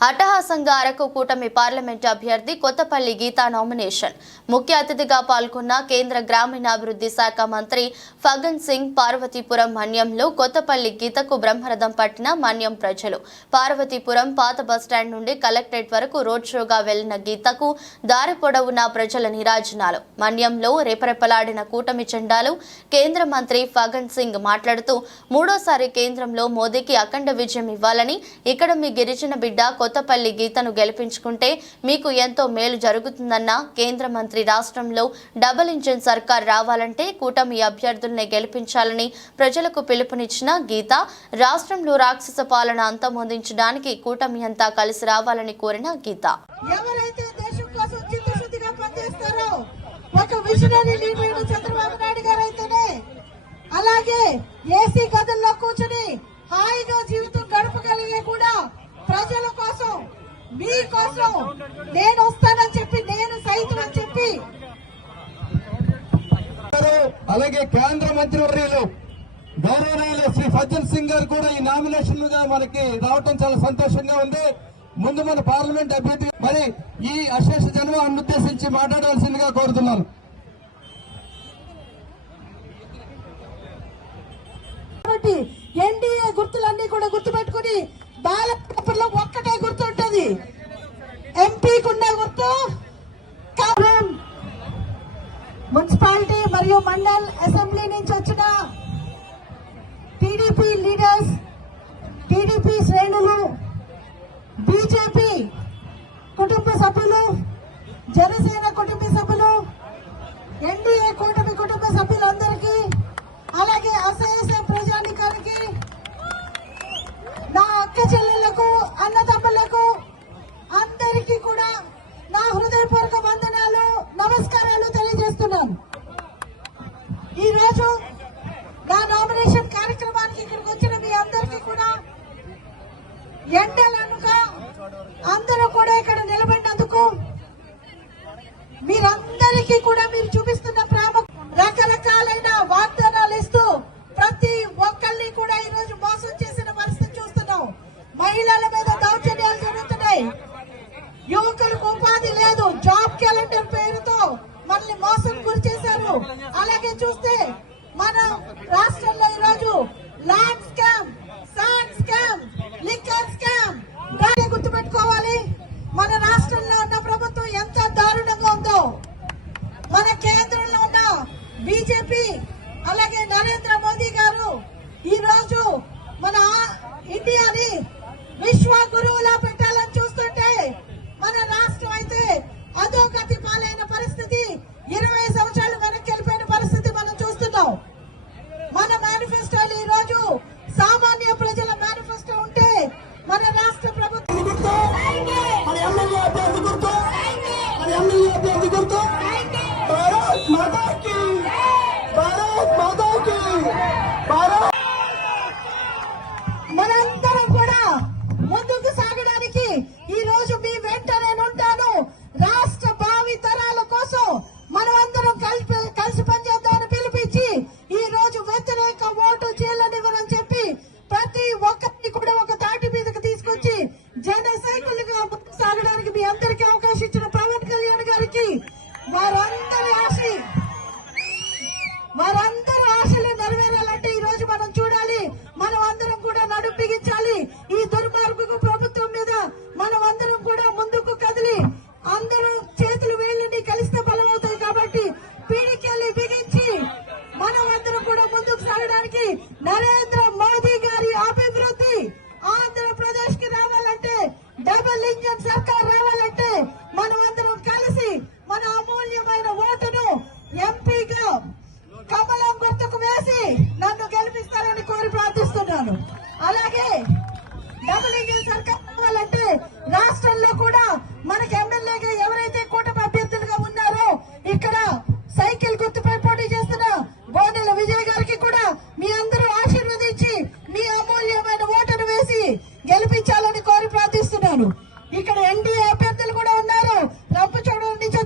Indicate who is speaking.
Speaker 1: అట్టహాసంగా అరకు కూటమి పార్లమెంట్ అభ్యర్థి కొత్తపల్లి గీతా నామినేషన్. ముఖ్య అతిథిగా పాల్గొన్న కేంద్ర గ్రామీణాభివృద్ధి శాఖ మంత్రి ఫగన్ సింగ్ పార్వతీపురం మన్యంలో కొత్తపల్లి గీతకు బ్రహ్మరథం పట్టిన మన్యం ప్రజలు. పార్వతీపురం పాత బస్టాండ్ నుండి కలెక్టరేట్ వరకు రోడ్ షోగా వెళ్ళిన గీతకు దారి పొడవునా ప్రజల నిరాజనాలు. మన్యంలో రేపరెపలాడిన కూటమి చెండాలు కేంద్ర మంత్రి ఫగన్ సింగ్ మాట్లాడుతూ మూడోసారి కేంద్రంలో మోదీకి అఖండ విజయం ఇవ్వాలని ఇక్కడ మీ గిరిజన బిడ్డ కొత్తపల్లి గీతను గెలిపించుకుంటే మీకు ఎంతో మేలు జరుగుతుందన్న కేంద్ర మంత్రి రాష్ట్రంలో డబుల్ ఇంజిన్ సర్కార్ రావాలంటే కూటమి అభ్యర్థుల్ని గెలిపించాలని ప్రజలకు పిలుపునిచ్చిన గీత రాష్ట్రంలో రాక్షస పాలన అంతమొందించడానికి కూటమి అంతా కలిసి రావాలని కోరిన గీత.
Speaker 2: ఎవరైతే దేశం కోసం చిత్తశుద్ధిగా పనిచేస్తారో ఒక విజనరీ లీడర్ చంద్రబాబు నాయుడు గారు అయితేనే అలాగే ఏసీ గదుల్లో కూర్చుని హాయిగా జీవితం గడపగలిగే కూడా ప్రజల కోసం మీ కోసం నేను వస్తానని చెప్పి నేను సైతం అని చెప్పి.
Speaker 3: అలాగే కేంద్ర మంత్రివర్యులు గౌరవనీయులు శ్రీ సజ్జన్ సింగ్ గారు కూడా ఈ నామినేషన్గా మనకి రావటం చాలా సంతోషంగా ఉంది. ముందు మన పార్లమెంట్ అభ్యర్థి మరి ఈ అశేష జన్మ ఉద్దేశించి మాట్లాడాల్సిందిగా కోరుతున్నాను.
Speaker 2: ఎన్డీఏ గుర్తులన్నీ కూడా గుర్తుపెట్టుకుని బ్యాలెట్ ఎంపీకి ఉండే గుర్తు మున్సిపాలిటీ మరియు మండల్ అసెంబ్లీ నుంచి వచ్చిన టీడీపీ లీడర్స్ టీడీపీ శ్రేణులు బీజేపీ కుటుంబ సభ్యులు జనసేన కుటుంబ సభ్యులు ఎన్డీఏ కూటమి కుటుంబ సభ్యులందరికీ అలాగే అసహ్య ఎండలనుగా బీజేపీ అలాగే నరేంద్ర మోదీ గారు ఈ రోజు మన ఇండియాని విశ్వ గురువులా Mana